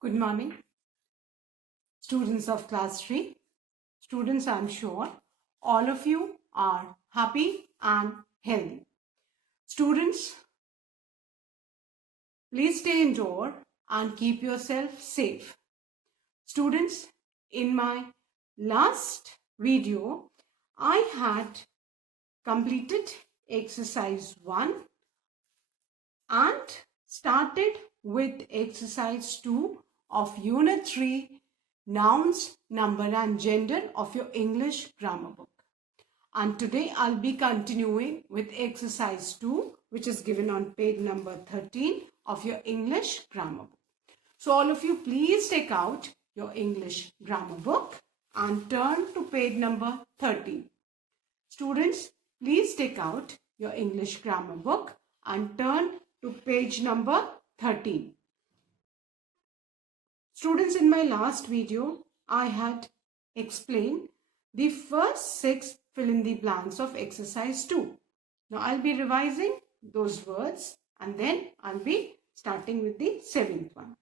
Good morning, students of class 3. Students, I'm sure all of you are happy and healthy. Students, please stay indoor and keep yourself safe. Students, in my last video, I had completed exercise 1 and started with exercise 2 of unit 3, nouns, number and gender of your English grammar book. And today I'll be continuing with exercise 2, which is given on page number 13 of your English grammar book. So all of you, please take out your English grammar book and turn to page number 13. Students, please take out your English grammar book and turn to page number 13. Students, in my last video, I had explained the first 6 fill in the blanks of exercise 2. Now, I'll be revising those words and then I'll be starting with the 7th one.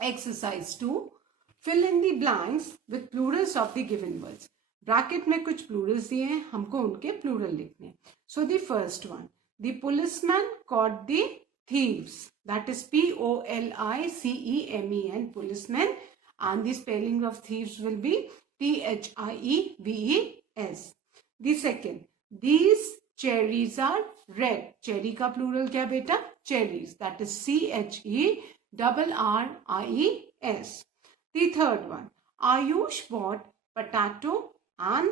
Exercise 2, fill in the blanks with plurals of the given words. Bracket में कुछ प्लूरल्स दिए हैं, हमको उनके प्लूरल लिखने हैं. So the first one, the policeman caught the thieves, that is POLICEMEN, policemen, and the spelling of thieves will be THIEVES. The second, these cherries are red. Cherry का plural क्या बेटा? Cherries, that is CHERRIES. The third one, Ayush bought potato and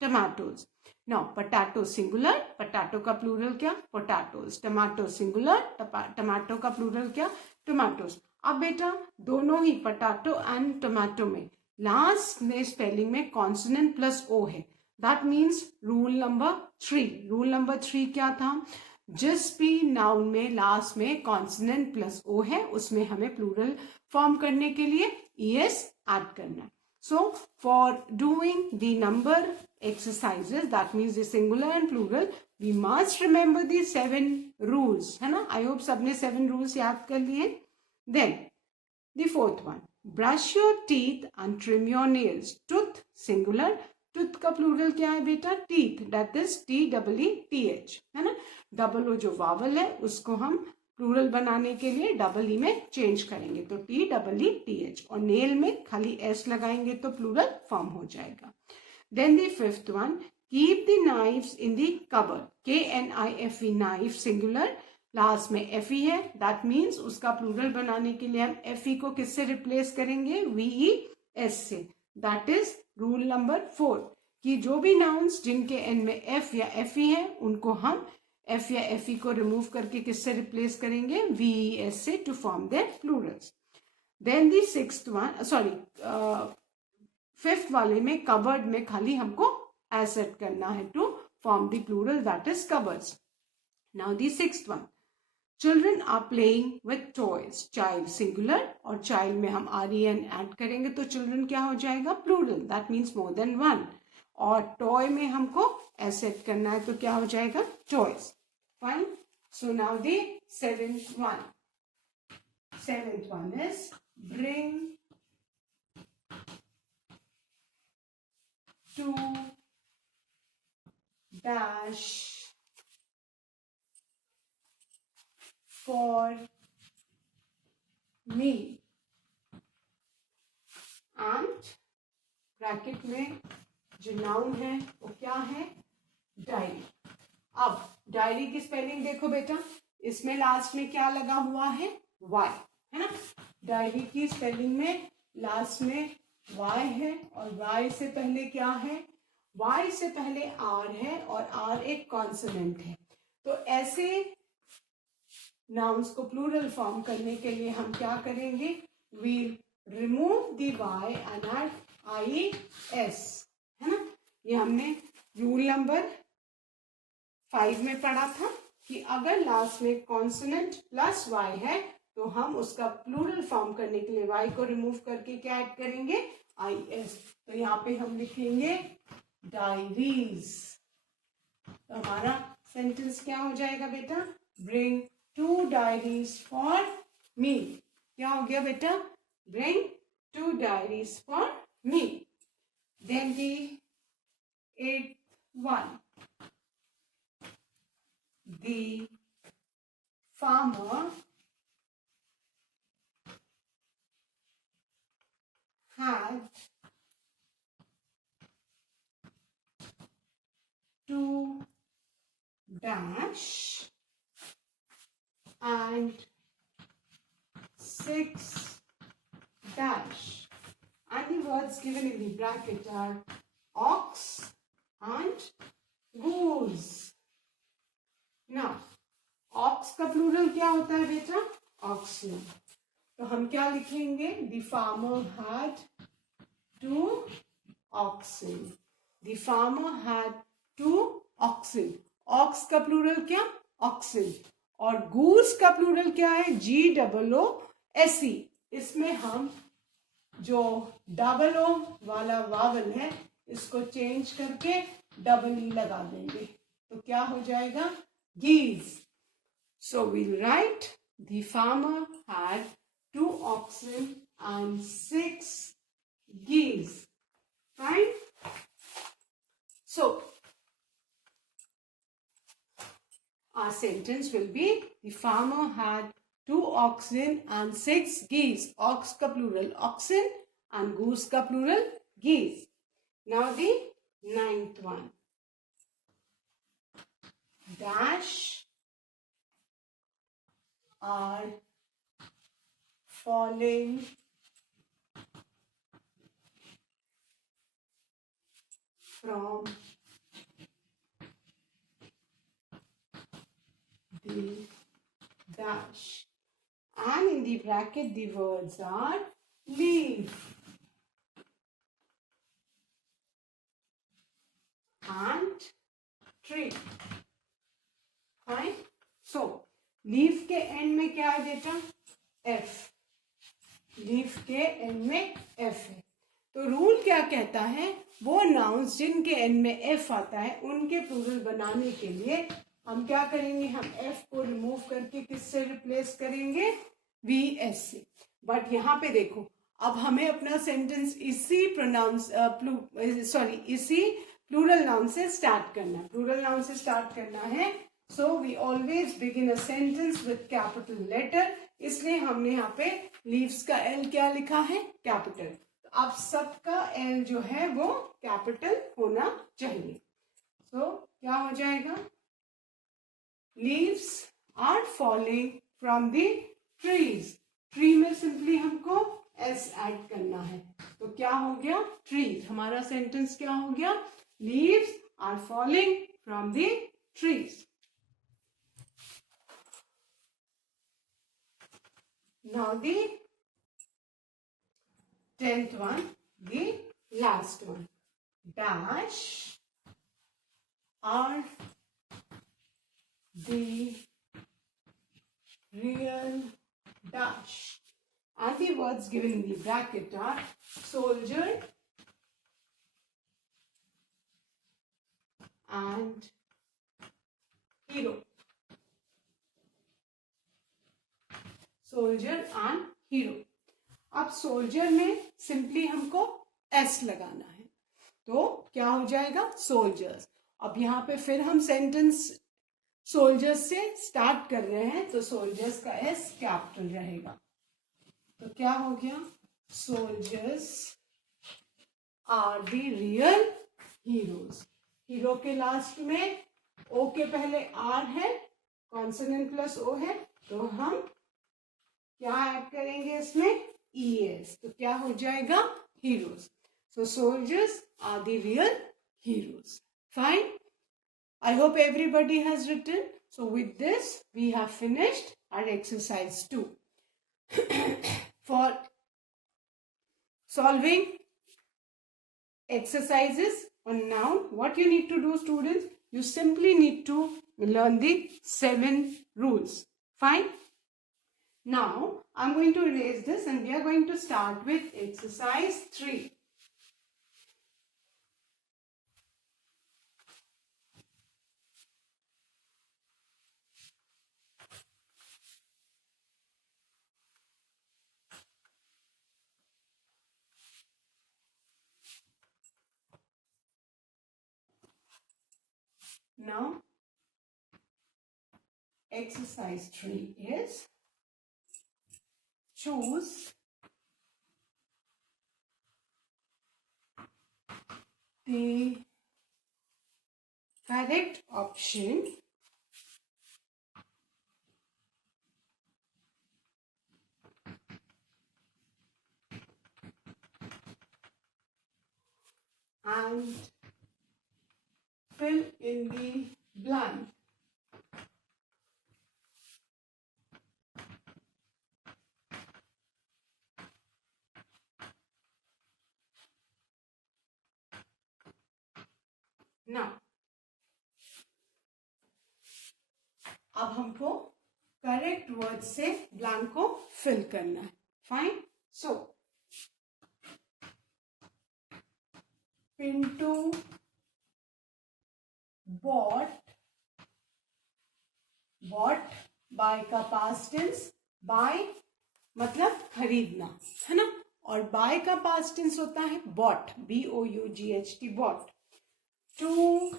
tomatoes. Now, potato singular, potato का plural क्या? Potatoes. Tomato singular, tomato का plural क्या? Tomatoes. अब बेटा दोनों ही potato and tomato में लास्ट में स्पेलिंग में consonant plus O है. That means rule number 3. Rule number 3 क्या था? जिस भी नाउन में लास्ट में consonant plus O है उसमें हमें plural फॉर्म करने के लिए ES ऐड करना है. So, for doing the number exercises, that means the singular and plural, we must remember the 7 rules, है ना? I hope सबने 7 rules याद कर लिए. Then, the fourth one, brush your teeth and trim your nails. Tooth, singular. Tooth का plural क्या है बेटा? Teeth, that is TEETH, है ना? Double O जो vowel है, उसको हम प्लूरल बनाने के लिए डबल ई में चेंज करेंगे तो TEETH, और नेल में खाली S लगाएंगे तो प्लूरल फॉर्म हो जाएगा. Then the fifth one, keep the knives in the cupboard. KNIFE, knife singular, last में FE है. दैट मीन्स उसका प्लूरल बनाने के लिए हम FE को किससे रिप्लेस करेंगे? VES से. दैट इज रूल नंबर 4 कि जो भी नाउन्स जिनके एंड में F या FE है उनको हम F या FE को रिमूव करके किससे रिप्लेस करेंगे? VES से to form their plurals. Then the sixth one, sorry fifth वाले में कबर्ड में खाली हमको एसेट करना है to form the plural, that is cupboards. Now the sixth one, children are playing with toys. Child singular और child में हम REN ऐड करेंगे तो चिल्ड्रन क्या हो जाएगा? Plural, that means more than one. और टॉय में हमको एसेट करना है तो क्या हो जाएगा? Toys. Fine. So now the seventh one. Seventh one is bring to dash for me. And bracket में जो नाउन है वो क्या है? डायरी. अब डायरी की स्पेलिंग देखो बेटा, इसमें लास्ट में क्या लगा हुआ है? Y, है ना? डायरी की स्पेलिंग में लास्ट में Y है और Y से पहले क्या है? Y से पहले R है और R एक कॉन्सोनेंट है. तो ऐसे नाउन्स को प्लूरल फॉर्म करने के लिए हम क्या करेंगे? We remove the Y and add IES, है ना? ये हमने रूल नंबर 5 में पढ़ा था कि अगर लास्ट में कॉन्सोनेंट प्लस Y है तो हम उसका प्लूरल फॉर्म करने के लिए Y को रिमूव करके क्या ऐड करेंगे? IS. तो यहाँ पे हम लिखेंगे डायरीज. तो हमारा सेंटेंस क्या हो जाएगा बेटा? ब्रिंग 2 डायरीज फॉर मी. क्या हो गया बेटा? Bring 2 diaries for me. Then the 8th one. The farmer had to dash and 6 dash, and the words given in the bracket are ox and goose. Now ox का प्लूरल क्या होता है बेटा? oxen. तो हम क्या लिखेंगे? The farmer had 2 oxen. The farmer had 2 oxen. ox का प्लूरल क्या? oxen. और goose का प्लूरल क्या है? GOOSE. इसमें हम जो डबल ओ वाला वावल है इसको चेंज करके डबल ई लगा देंगे, तो क्या हो जाएगा? geese. So we'll write the farmer had 2 oxen and 6 geese. Fine. So our sentence will be the farmer had 2 oxen and 6 geese. Ox का plural oxen and goose का plural geese. Now the 9th one. Dash are falling from the dash, and in the bracket the words are leaf and tree. Fine. So leaf के एंड में क्या है बेटा? F. Leaf के एंड में एफ है. तो रूल क्या कहता है? वो नाउन्स जिनके एंड में एफ आता है उनके प्लूरल बनाने के लिए हम क्या करेंगे? हम एफ को रिमूव करके किससे रिप्लेस करेंगे? वी एस से. बट यहाँ पे देखो, अब हमें अपना सेंटेंस इसी इसी प्लूरल नाउन से स्टार्ट करना है. प्लूरल नाउन से स्टार्ट करना है. So we always begin a sentence with capital letter. इसलिए हमने यहाँ पे leaves का L क्या लिखा है? कैपिटल. तो अब सबका L जो है वो कैपिटल होना चाहिए. So क्या हो जाएगा? Leaves are falling from the trees. Tree में सिंपली हमको S ऐड करना है. तो क्या हो गया? Trees. हमारा सेंटेंस क्या हो गया? Leaves are falling from the trees. Now the 10th one, the last one. Dash are the real dash, and the words given in the bracket are soldier and hero. Soldier and hero. अब सोल्जर में सिंपली हमको एस लगाना है, तो क्या हो जाएगा? सोल्जर्स. अब यहाँ पे फिर हम सेंटेंस सोल्जर्स से स्टार्ट कर रहे हैं, तो सोल्जर्स का एस कैपिटल रहेगा. तो क्या हो गया? Soldiers are the real heroes. Hero के लास्ट में ओ के पहले आर है, कॉन्सोनेंट प्लस ओ है, तो हम क्या ऐड करेंगे इसमें? ES. तो क्या हो जाएगा? Heroes. So soldiers are the real heroes. Fine. I hope everybody has written. So with this we have finished our exercise 2. For solving exercises on noun, what you need to do, students? You simply need to learn the 7 rules. Fine. Now, I'm going to erase this and we are going to start with exercise 3. Now exercise 3 is choose the correct option and fill in the blank. Now, अब हमको correct word से ब्लैंक को फिल करना है. Fine. So Pintu bought by का past tense. Bye मतलब खरीदना है ना, और बाय का पास्ट टेंस होता है bought. BOUGHT bought. 2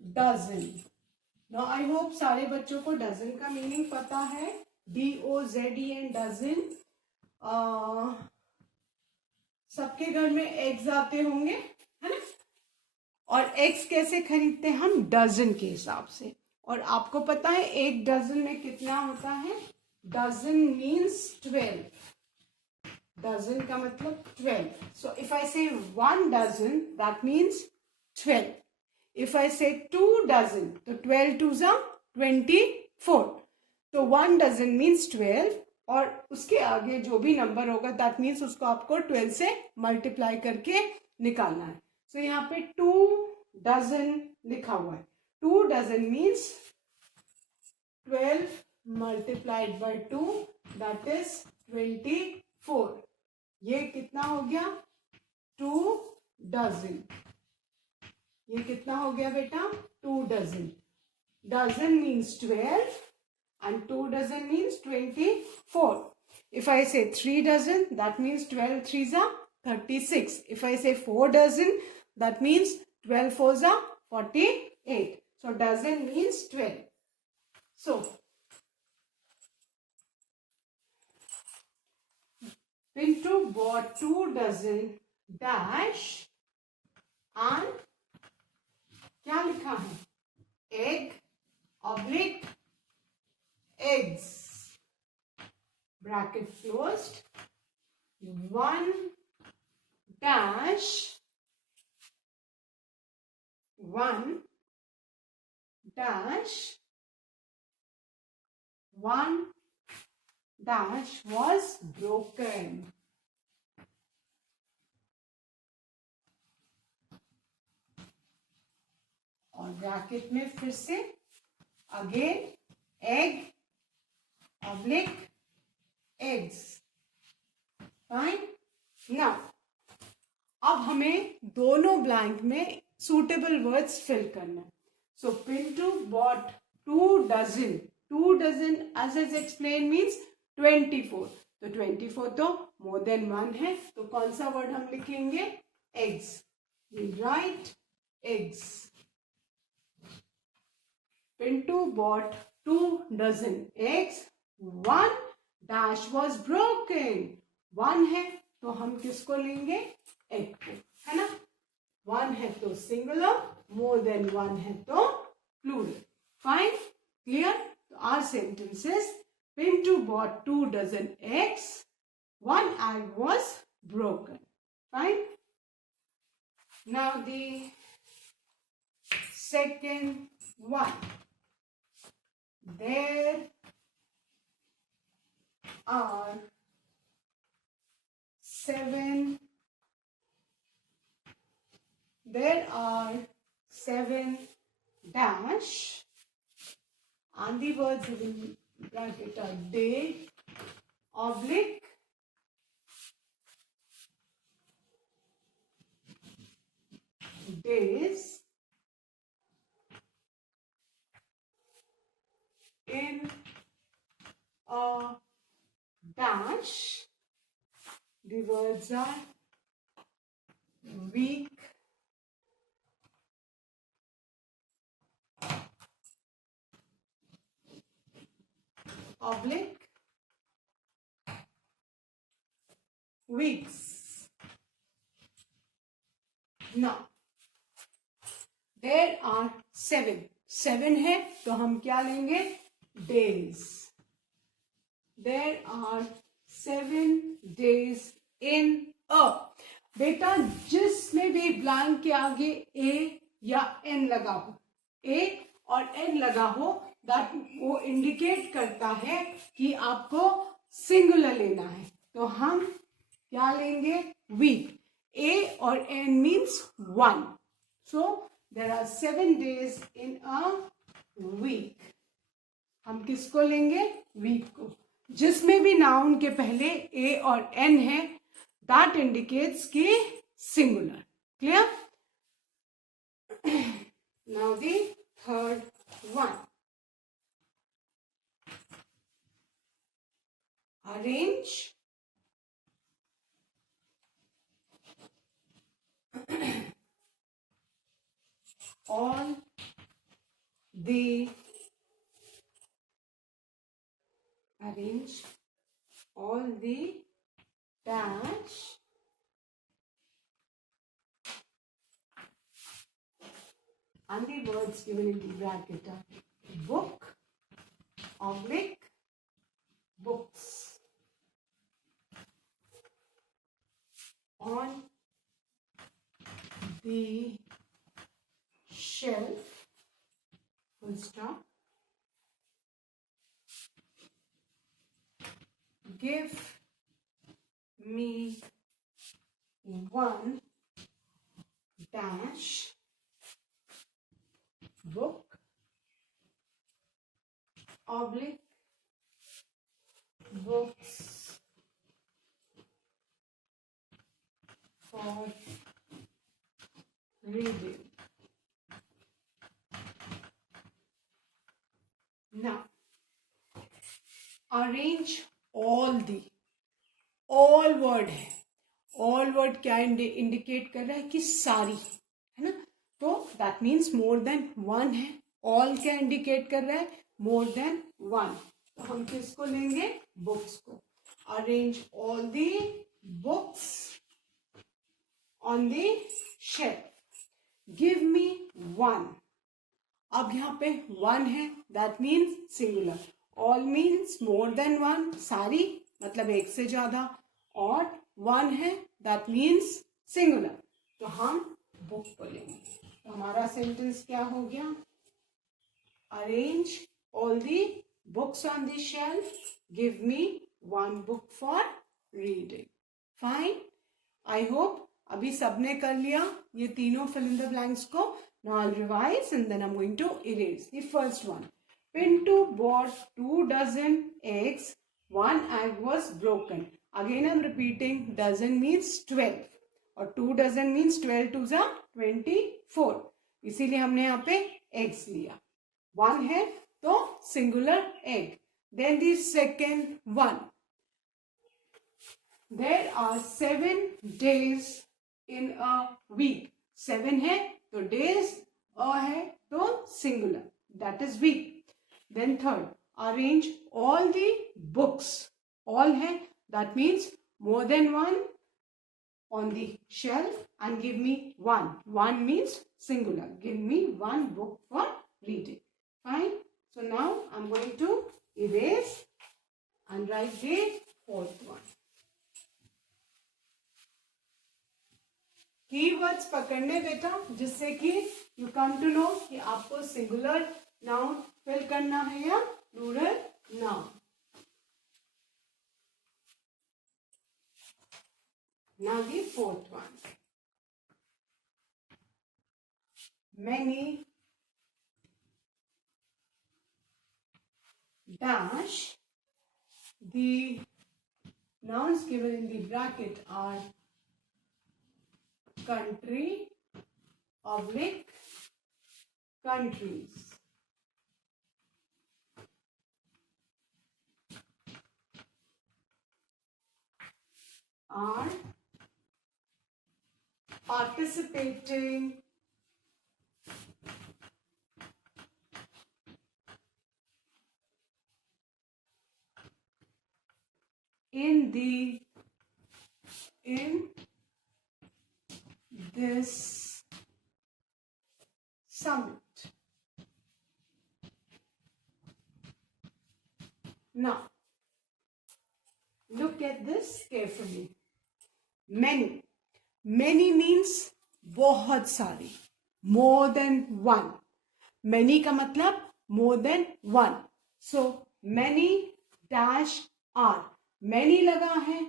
dozen. Now I hope सारे बच्चों को डजन का मीनिंग पता है. DOZEN dozen. सबके घर में एग्स आते होंगे है ना, और एग्स कैसे खरीदते हैं हम? डजन के हिसाब से. और आपको पता है एक डजन में कितना होता है? Dozen means 12. डजन का मतलब 12. So if I say 1 dozen that means 12. If I say 2 dozen, तो 12 2s are 24. तो 1 dozen means 12, और उसके आगे जो भी नंबर होगा दैट मीन्स उसको आपको 12 से मल्टीप्लाई करके निकालना है. सो यहाँ पे 2 डजन लिखा हुआ है. 2 dozen means 12 multiplied by 2 that is 24. ये कितना हो गया? 2 डजन. ये कितना हो गया बेटा? 2 dozen. Dozen means 12 and 2 dozen means 24. If I say 3 dozen, that means 12 3s are 36. If I say 4 dozen, that means 12 4s are 48. So dozen means 12. So Pintu bought 2 dozen dash and क्या लिखा है? Egg oblique eggs bracket closed 1 dash 1 dash was broken. और ब्रैकेट में फिर से again egg oblique eggs. Fine. Now अब हमें दोनों ब्लैंक में सुटेबल वर्ड्स फिल करना है. So Pintu bought 2 dozen. 2 dozen as is explain means 24. तो 24 तो मोर देन 1 है, तो कौन सा वर्ड हम लिखेंगे? Eggs. Right, eggs. Pintu bought 2 dozen eggs. 1 dash was broken. 1 है तो हम किसको लेंगे? एग को, है ना. 1 है तो सिंगुलर, मोर देन 1 है तो प्लूरल. फाइन. क्लियर. तो our sentences: Pintu bought 2 dozen eggs. 1 egg was broken. Fine. Now the second one. There are 7 dash, and the words in bracket are day oblique days in a dash. The words are week, oblique weeks. Now there are 7 है तो हम क्या लेंगे? days. There are 7 days in a. बेटा जिसमें भी ब्लैंक के आगे a या n लगा हो, a और n लगा हो, दैट वो इंडिकेट करता है कि आपको सिंगुलर लेना है. तो हम क्या लेंगे? वीक. a और n means 1. So there are 7 days in a week. हम किसको लेंगे? वीक को. जिसमें भी नाउन के पहले a और n है, दैट इंडिकेट्स की singular. Clear? Now the third one. arrange all the dash and the words given in the bracket are book, oblique, books. On the shelf, full stop. Give me one dash book, oblique, books for reading. Now, arrange all the. all word है. all word क्या इंडिकेट कर रहा है? कि सारी, है ना? तो दैट मीन्स मोर देन 1 है. all क्या इंडिकेट कर रहा है? More than 1. तो हम किसको लेंगे? बुक्स को. Arrange all the books on the shelf. Give me 1. अब यहाँ पे 1 है, that means singular. All means more then 1, सारी मतलब एक से ज्यादा, और 1 है, दैट मीन्स सिंगुलर. तो हम बुक को लेंगे. तो हमारा सेंटेंस क्या हो गया? Arrange all the books on the shelf, give me 1 book for reading. Fine. I hope अभी सबने कर लिया ये तीनों fill in the blanks को. Now I'll revise and then I'm going to erase. The first one. Pintu bought 2 dozen eggs. 1 egg was broken. Again I'm repeating, dozen means 12 और 2 dozen means 12 2s are 24. इसीलिए हमने यहाँ पे eggs लिया. 1 है तो singular egg. Then the second one. There are 7 days in a week. 7 है तो days, a है तो singular, that is week. Then third, arrange all the books. all है, that means more than 1 on the shelf, and give me 1. 1 means singular. Give me 1 book for reading. Fine. So now I'm going to erase and write the fourth one. Keywords पकड़ने बेटा, जिससे कि you come to know कि आपको singular noun fill करना है या plural noun. Now the fourth one. Many dash. The nouns given in the bracket are country, oblique, countries. Are participating in this summit. Now, look at this carefully. Many. Many means बहुत सारी. More than one. Many का मतलब more than one. So, many dash are. Many लगा है,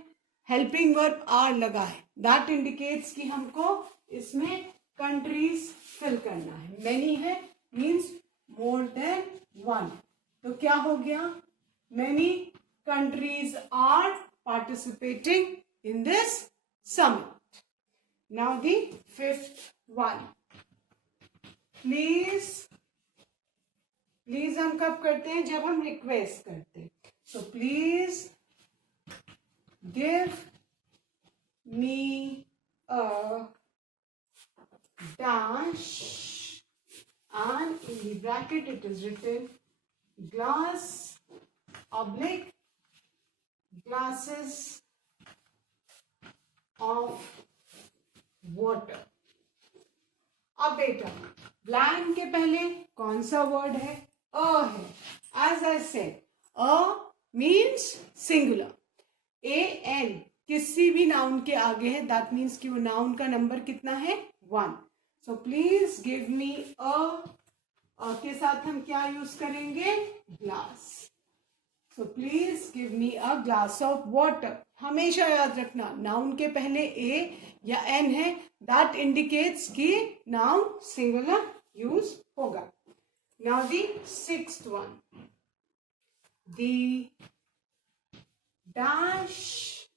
helping verb are लगा है. That indicates कि हमको इसमें countries fill करना है. Many है means more than one. तो क्या हो गया? Many countries are participating in this summit. Now the fifth one. Please हम कब करते हैं? जब हम request करते हैं. So please give me a dash, and in the bracket it is written glass oblique glasses of water. अब बेटा ब्लैंक के पहले कौन सा वर्ड है? अ है. As I said, a means singular. A n किसी भी नाउन के आगे है, दैट मीन्स कि वो नाउन का नंबर कितना है? 1. सो प्लीज गिव मी अ के साथ हम क्या यूज करेंगे? Glass. So please give me a glass of water. हमेशा याद रखना, नाउन के पहले ए या एन है, दैट इंडिकेट्स कि नाउन सिंगुलर यूज होगा. Now the sixth one. The dash,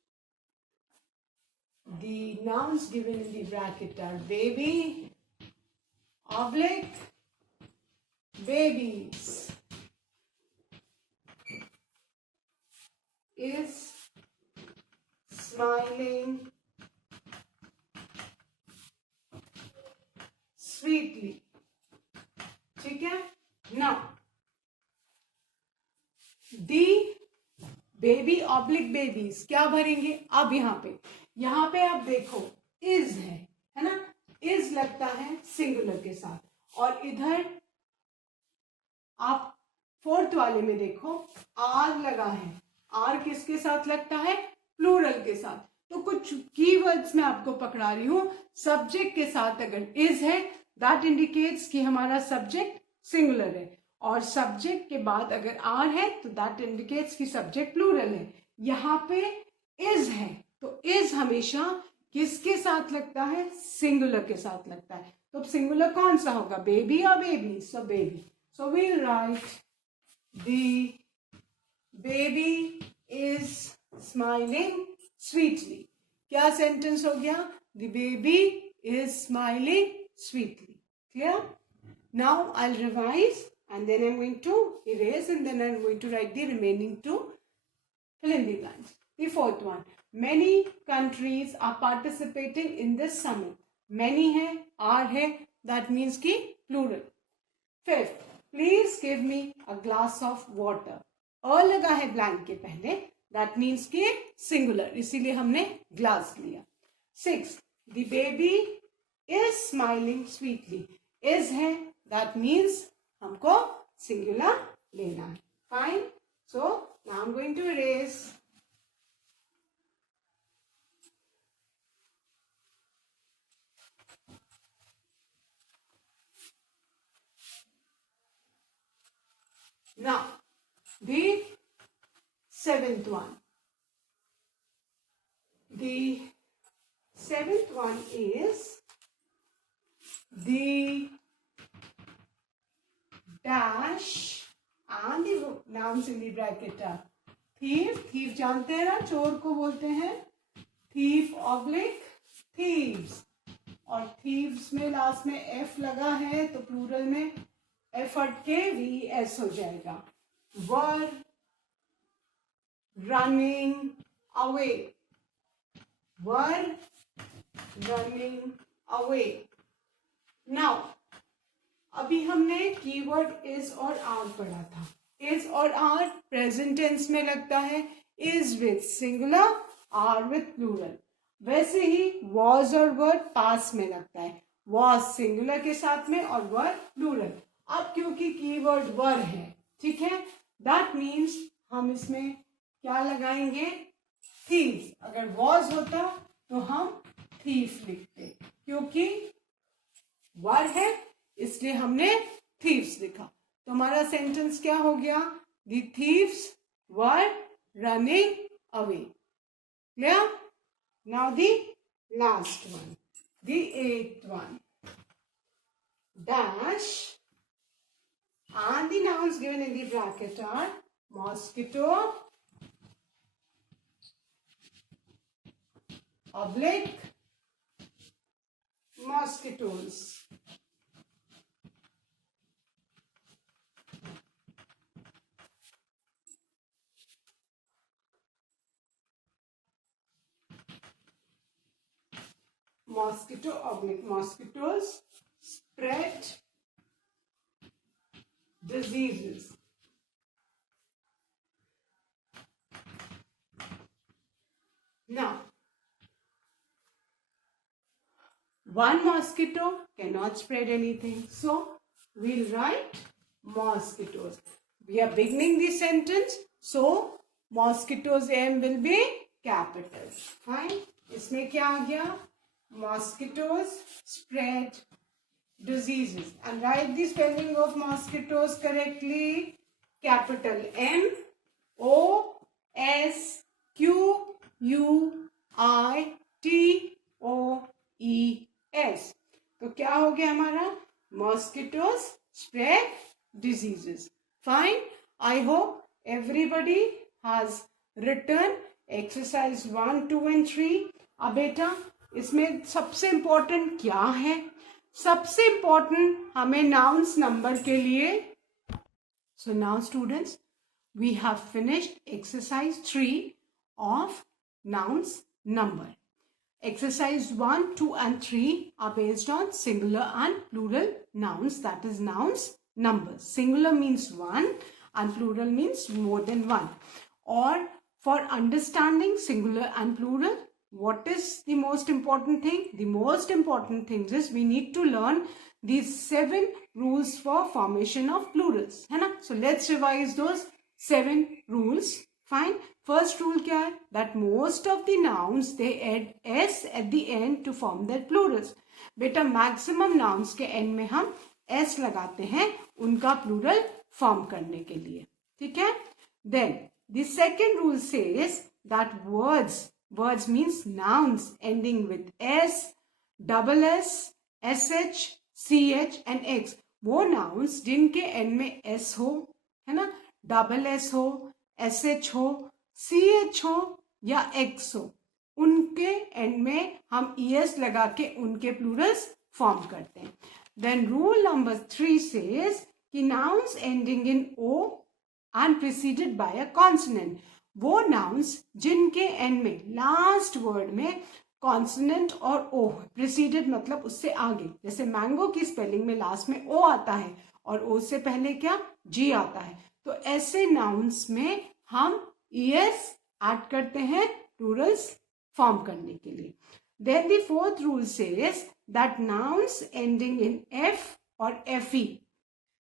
the nouns given in the bracket are baby, oblique, babies, is smiling sweetly. ठीक है? Now, the baby oblique babies क्या भरेंगे? अब यहाँ पे आप देखो इज है ना? इज लगता है सिंगुलर के साथ, और इधर आप फोर्थ वाले में देखो आर लगा है. आर किसके साथ लगता है? प्लूरल के साथ. तो कुछ कीवर्ड्स मैं आपको पकड़ा रही हूं. सब्जेक्ट के साथ अगर इज है, दैट इंडिकेट्स कि हमारा सब्जेक्ट सिंगुलर है, और सब्जेक्ट के बाद अगर आर है तो दैट इंडिकेट्स कि सब्जेक्ट प्लूरल है. यहाँ पे इज है, तो इज हमेशा किसके साथ लगता है? सिंगुलर के साथ लगता है. तो सिंगुलर कौन सा होगा? बेबी या baby? So baby. So we'll write the baby is smiling sweetly. क्या सेंटेंस हो गया? The baby is smiling sweetly. Clear? Now I will revise, and then I'm going to erase, and then I'm going to write the remaining two fill in the blanks. The fourth one. Many countries are participating in this summit. Many है, are है, that means कि plural. Fifth. Please give me a glass of water. अ लगा है blank के पहले, that means कि singular, इसीलिए हमने glass लिया. Sixth. The baby is smiling sweetly. Is है, that means हमको सिंगुलर लेना है. Fine. So now I am going to erase. Now the seventh one. The seventh one is the dash and the nouns in the bracket are thief. thief जानते हैं ना, चोर को बोलते हैं thief oblique thieves, और thieves में लास्ट में f लगा है तो प्लूरल में f हट के vs हो जाएगा. were running away. were running away. now अभी हमने कीवर्ड इज और आर पढ़ा था. इज और आर प्रेजेंट टेंस में लगता है. is with singular, are with plural. वैसे ही was और were पास में लगता है, was singular के साथ में और were plural. अब क्योंकि कीवर्ड were है, ठीक है, that means हम इसमें क्या लगाएंगे, thieves. अगर was होता तो हम thief लिखते, क्योंकि were है इसलिए हमने thieves लिखा. तो हमारा सेंटेंस क्या हो गया, the thieves were running away. Clear? Now the last one, the 8th one. Dash, and the nouns given in the bracket are mosquito, oblique, mosquitoes. Mosquito, oblique, mosquitoes spread diseases. Now, one mosquito cannot spread anything, so we'll write mosquitoes. We are beginning the sentence, so mosquitoes M will be capital. Fine. इसमें क्या आ गया, mosquitoes spread diseases. And write the spelling of mosquitoes correctly. Capital M O S Q U I T O E S. तो क्या हो गया हमारा, mosquitoes spread diseases. Fine. I hope everybody has written exercise 1, 2 and 3. अब बेटा इसमें सबसे इम्पोर्टेंट क्या है, सबसे इम्पोर्टेंट हमें नाउन्स नंबर के लिए. So now students, we have finished exercise 3 of nouns number. Exercise 1, 2 and 3 are based on singular and plural nouns, that is nouns numbers. Singular means one and plural means more than one. Or for understanding singular and plural, what is the most important thing? The most important thing is we need to learn these 7 rules for formation of plurals, है ना? So let's revise those 7 rules. Fine. First rule क्या है? That most of the nouns they add s at the end to form their plurals. बेटा maximum nouns के end में हम s लगाते हैं उनका plural form करने के लिए, ठीक है? Then the second rule says that words means nouns ending with s, double s, sh, ch and x. वो nouns जिनके end में s हो, है ना, double s हो, sh हो, ch हो या x हो, उनके एंड में हम es लगा के उनके प्लूरल्स फॉर्म करते हैं. देन रूल नंबर 3 सेज कि nouns ending in o and preceded by a consonant, वो नाउन्स जिनके एंड में लास्ट वर्ड में कॉन्सोनेंट और o प्रीसीडेड मतलब उससे आगे, जैसे मैंगो की स्पेलिंग में लास्ट में o आता है और o से पहले क्या g आता है, तो ऐसे नाउन्स में हम es ऐड करते हैं प्लूरल्स फॉर्म करने के लिए. Then the fourth rule says that nouns ending in f और fe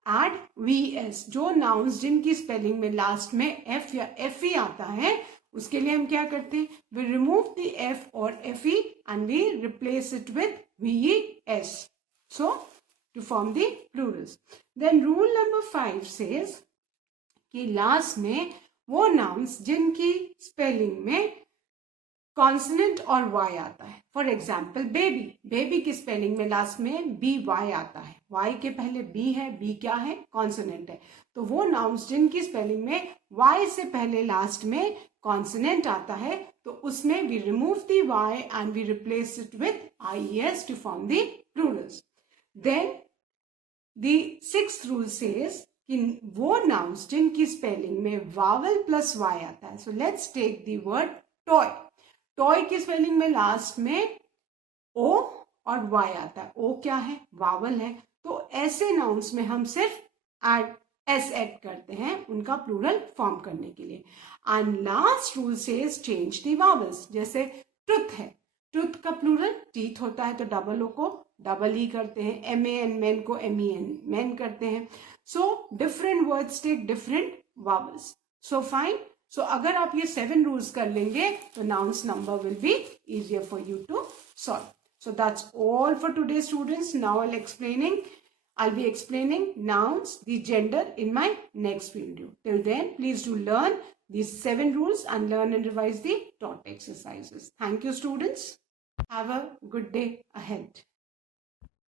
एड vs, जो नाउन्स जिनकी स्पेलिंग में लास्ट में f या fe आता है उसके लिए हम क्या करते हैं, वी रिमूव द f और fe and we replace it with ves, so to form the plurals. Then rule number 5 says कि लास्ट में वो नाउन्स जिनकी स्पेलिंग में कॉन्सोनेंट और y आता है, फॉर एग्जाम्पल बेबी की स्पेलिंग में लास्ट में by आता है, y के पहले b है, b क्या है, कॉन्सोनेंट है, तो वो नाउन्स जिनकी स्पेलिंग में y से पहले लास्ट में कॉन्सोनेंट आता है तो उसमें we remove the y and we replace it with ies to form the plurals. Then the sixth rule says कि वो नाउन्स जिनकी स्पेलिंग में वावल प्लस y आता है, so let's take the word toy. Toy की स्पेलिंग में last में o और y आता है, o क्या है, वावल है, तो ऐसे नाउन्स में हम सिर्फ एड एस ऐड करते हैं उनका प्लूरल फॉर्म करने के लिए. And last rule says change the vowels. जैसे ट्रुथ है, ट्रुथ का प्लूरल टीथ होता है तो डबल ओ को डबल ई करते हैं, एम ए एन मैन को एम ई एन मैन करते हैं. So different words take different vowels. So fine. So अगर आप ये 7 रूल्स कर लेंगे तो nouns number will be easier for you to solve. So that's all for today, students. Now I'll be explaining nouns, the gender in my next video. Till then, please do learn these 7 rules and learn and revise the taught exercises. Thank you, students. Have a good day ahead.